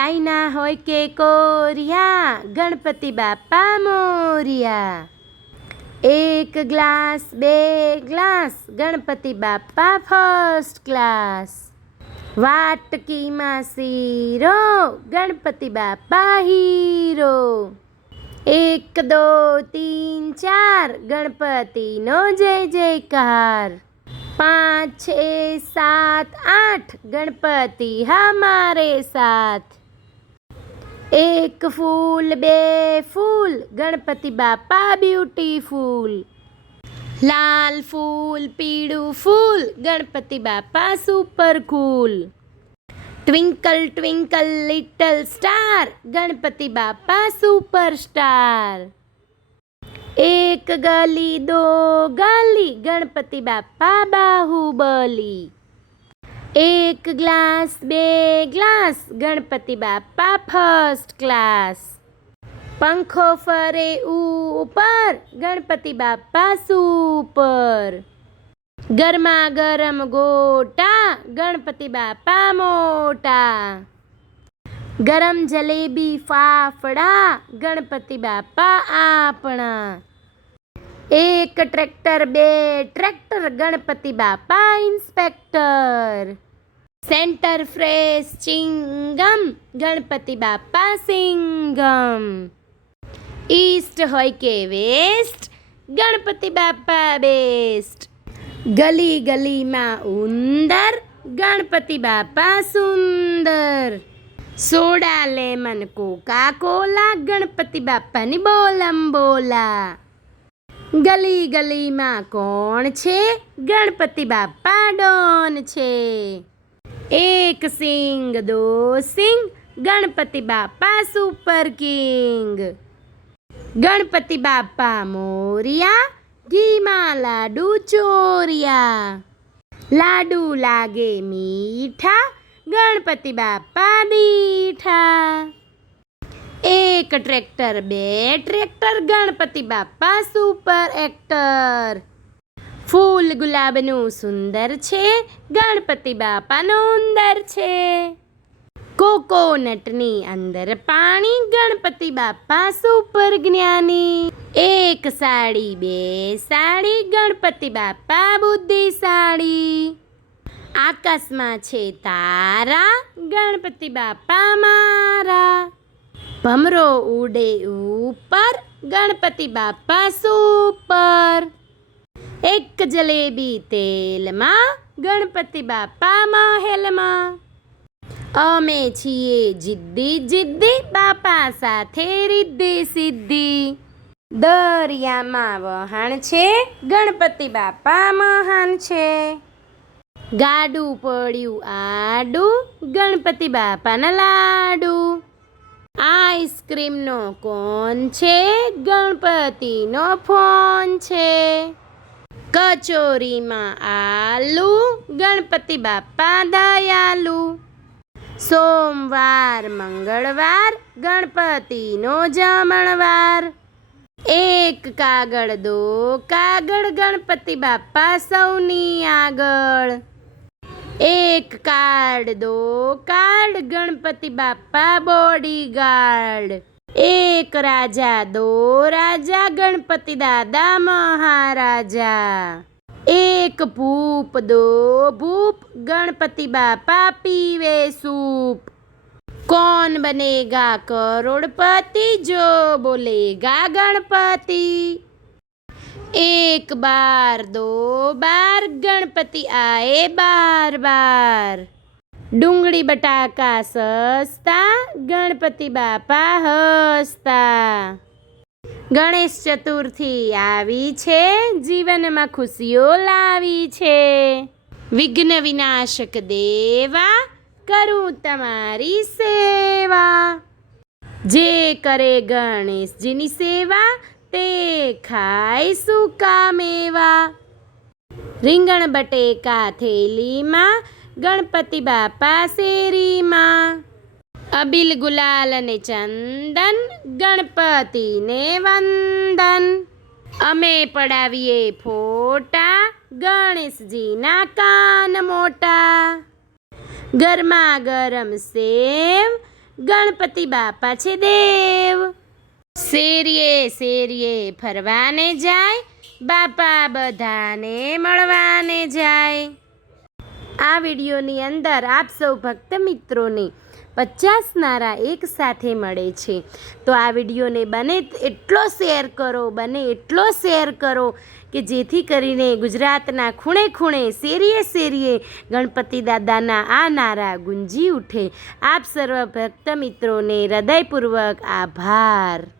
China હોય કે Korea, Ganpati બાપા મોરિયા. એક ગ્લાસ બે ગ્લાસ, ગણપતિ બાપા ફર્સ્ટ ક્લાસ. વાટકીમાં શીરો, ગણપતિ બાપા હીરો. 1 2 3 4, ગણપતિનો જય જયકાર. 5 6 7 8, गणपति हमारे साथ. 1 फूल 2 फूल, गणपति बापा ब्यूटीफुल. लाल फूल पीड़ू फूल, गणपति बापा super cool. Twinkle twinkle little star, Ganpati बापा सुपर स्टार. 1 गली 2 गली, गणपति बापा बाहुबली. 1 ग्लास 2 ग्लास, गणपति बापा फर्स्ट क्लास. पंखो फरे ऊपर, गणपति बापा सुपर. गरमा गरम गोटा, गणपति बापा मोटा. गरम जलेबी फाफड़ा, गणपति बापा आपणा. 1 tractor 2 tractor, Ganpati Bappa inspector. Center Fresh chewing gum, Ganpati Bappa Singham. East होय के वेस्ट, गणपति बापा बेस्ट. गली गली में उंदर, गणपति बापा सुंदर. Soda lemon Coca Cola, Ganpati बापा नी बोलम बोला. गली गली में कोण छे, गणपति बापा डॉन छे. 1 सिंग 2 सिंग, गणपति बापा सुपर किंग. गणपति बापा मोरिया, घी में लाडू चोरिया. लाडू लागे मीठा, गणपति बापा दीठा. 1 ट्रैक्टर 2 ट्रैक्टर, गणपति बापा सुपर एक्टर. फूल गुलाबनु सुंदर छे, गणपति बापानो उंदर छे. कोकोनटनी अंदर पाणी, गणपति बापा सुपर ज्ञानी. 1 साड़ी 2 साड़ी, गणपति बापा बुद्धिशाળી. आकाशमां छे तारा, गणपति बापा मारा. भमरो उडे ऊपर, गणपति बापा सुपर. 1 जलेबी तेल मां, गणपति बापा महल मां. अमे छीए जिद्दी जिद्दी, बापा साथे रिद्धी सिद्धी. दरिया मां वहाण छे, गणपति बापा महान छे. गाडू पड्यू आडू, गणपति बापा ना लाडू. आइसक्रीम नो कोन छे, गणपति नो फोन छे. कचोरी में आलू, गणपति बापा दयालु. सोमवार मंगलवार, गणपति नो जमणवार. 1 कागड़ 2 कागड़, गणपति बापा सौनी आगळ. 1 कार्ड 2 कार्ड, गणपति बापा बॉडीगार्ड. 1 राजा 2 राजा, गणपति दादा महाराजा. 1 भूप 2 भूप, गणपति बापा पीवे सूप. कौन बनेगा करोड़पति, जो बोलेगा गणपति. 1 बार 2 बार, गणपति आए बार बार. डूंगળી बटाका सस्ता, गणपति बापा हसता. गणेश चतुर्थी आवी छे, जीवन में खुशियों लावी छे. विघ्न विनाशक देवा, करूं तमारी सेवा. जे करे गणेश जीनी सेवा, ते खाय सूका मेवा. રીંગણ બટેકા થેલીમાં, ગણપતિ બાપા શેરીમાં. અબીલ ગુલાલ અને ચંદન, ગણપતિને વંદન. અમે પડાવીએ ફોટા, ગણેશજીના કાન મોટા. ગરમા ગરમ સેવ, ગણપતિ બાપા છે દેવ. શેરીએ શેરીએ ફરવાને જાય, બાપા બધાને મળવાને જાય. આ વિડીયોની અંદર આપ સૌ ભક્ત મિત્રોને 50 નારા એક સાથે મળે છે. તો આ વિડીયોને બને એટલો શેર કરો, બને એટલો શેર કરો કે જેથી કરીને ગુજરાતના ખૂણે ખૂણે, શેરીએ શેરીએ ગણપતિ દાદાના આ નારા ગુંજી ઉઠે. આપ સર્વ ભક્ત મિત્રોને હૃદયપૂર્વક આભાર.